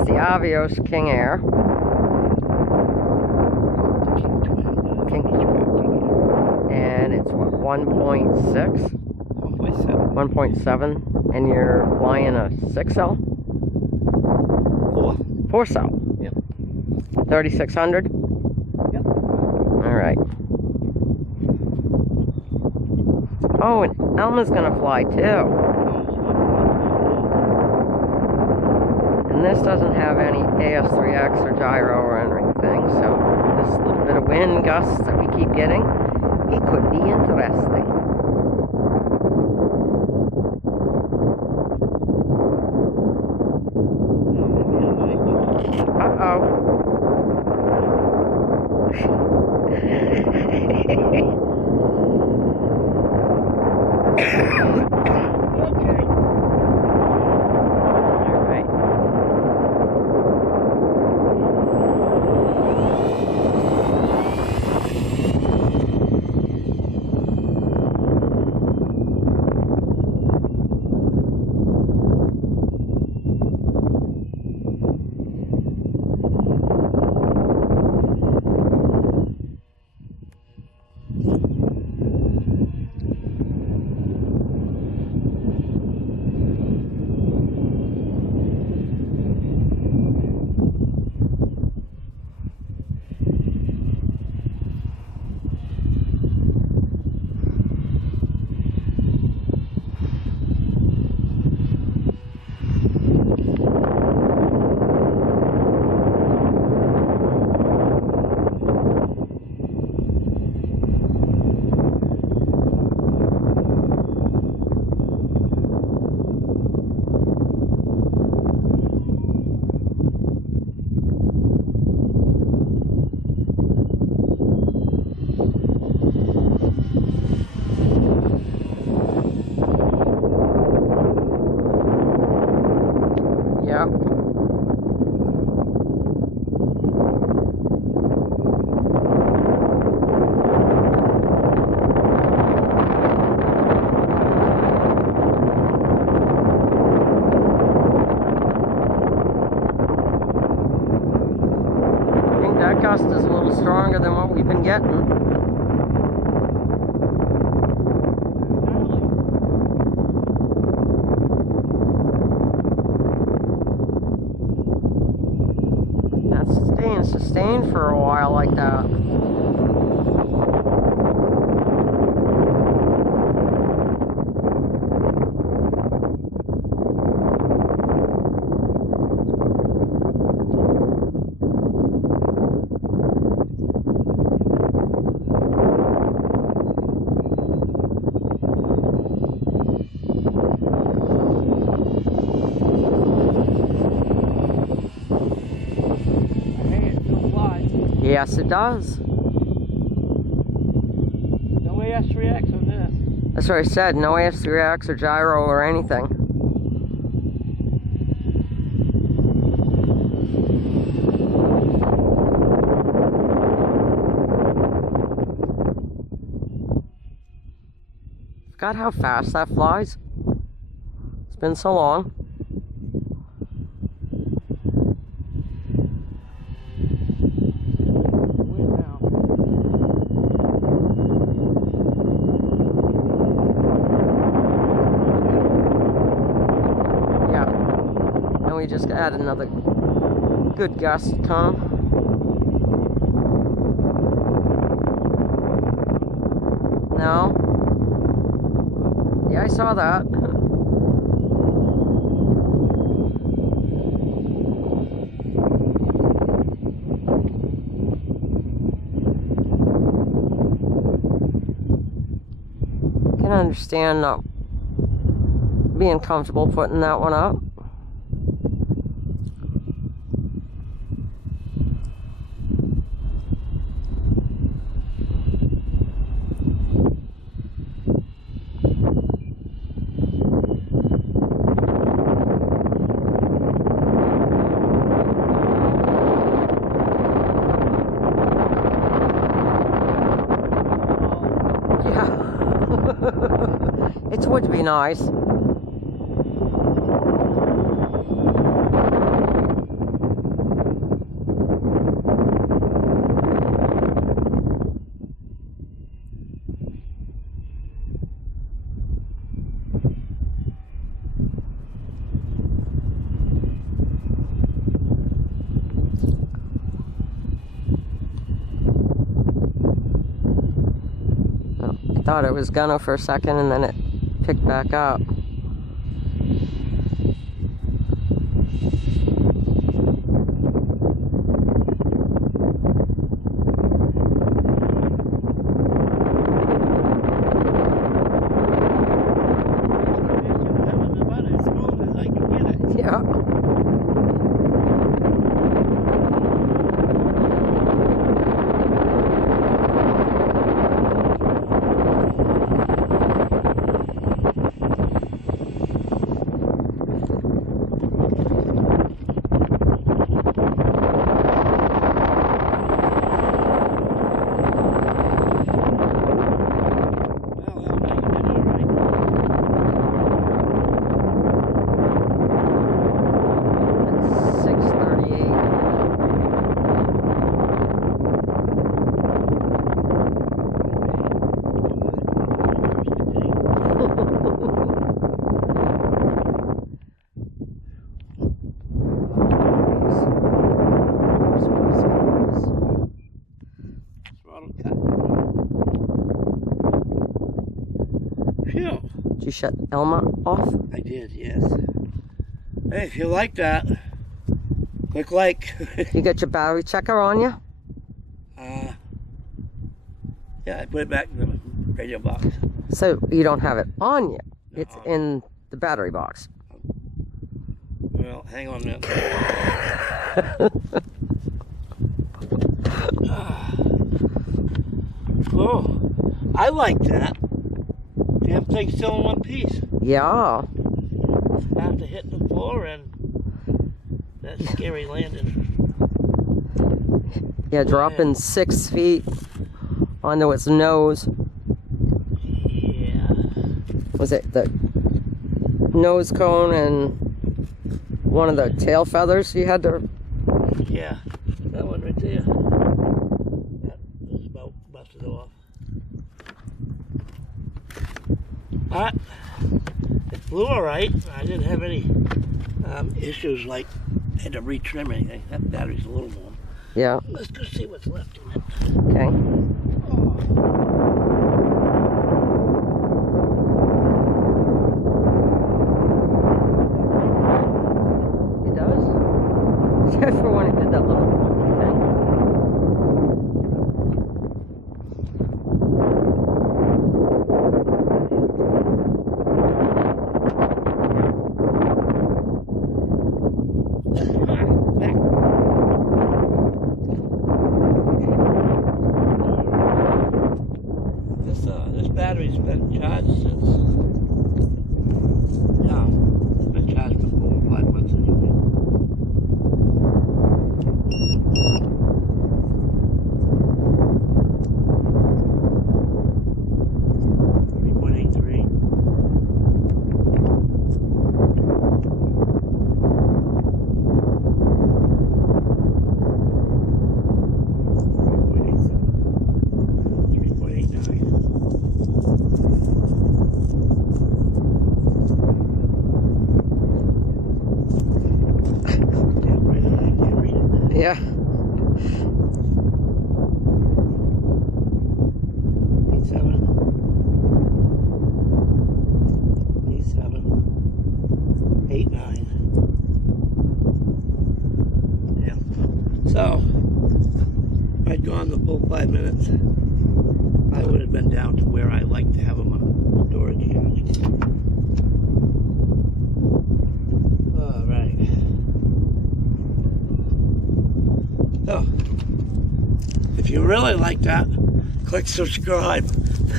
is the Avios King Air. And it's what, 1.6? 1.7. And you're flying a 6L? 4-cell. Yep. 3600? Yep. Alright. Oh, and Elma's gonna fly too. And this doesn't have any AS3X or gyro or anything, so this little bit of wind gusts that we keep getting, it could be interesting. Uh-oh. That gust is a little stronger than what we've been getting. That's staying sustained for a while like that. Yes, it does. No AS3X on this. That's what I said. No AS3X or gyro or anything. Forgot how fast that flies. It's been so long. We just add another good gust come. No? Yeah, I saw that. Can understand not being comfortable putting that one up. It would be nice. thought it was gonna for a second, and then it picked back up. Yeah. Did you shut Elma off? I did, yes. Hey, if you like that, click like. You got your battery checker on you? Yeah, I put it back in the radio box. So you don't have it on yet. It's in the battery box. Well, hang on a minute. Oh, I like that. Damn thing's still in one piece. Yeah. After hitting the floor and that scary landing. Yeah, dropping 6 feet onto its nose. Yeah. Was it the nose cone and one of the tail feathers you had to? Yeah, that one right there. That was about busted off. It flew all right. I didn't have any issues like I had to retrim anything. That battery's a little warm. Yeah. Let's go see what's left in it. Okay. It does? Except for when it did that little thing. This battery's been charged since, yeah, it's been charged for 4 or 5 months anyway. Yeah. 89. Yeah. So, if I'd gone the full 5 minutes, I would have been down to where I like to have them on storage charge. All right. So, if you really like that, click subscribe.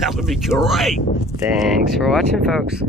That would be great. Thanks for watching, folks.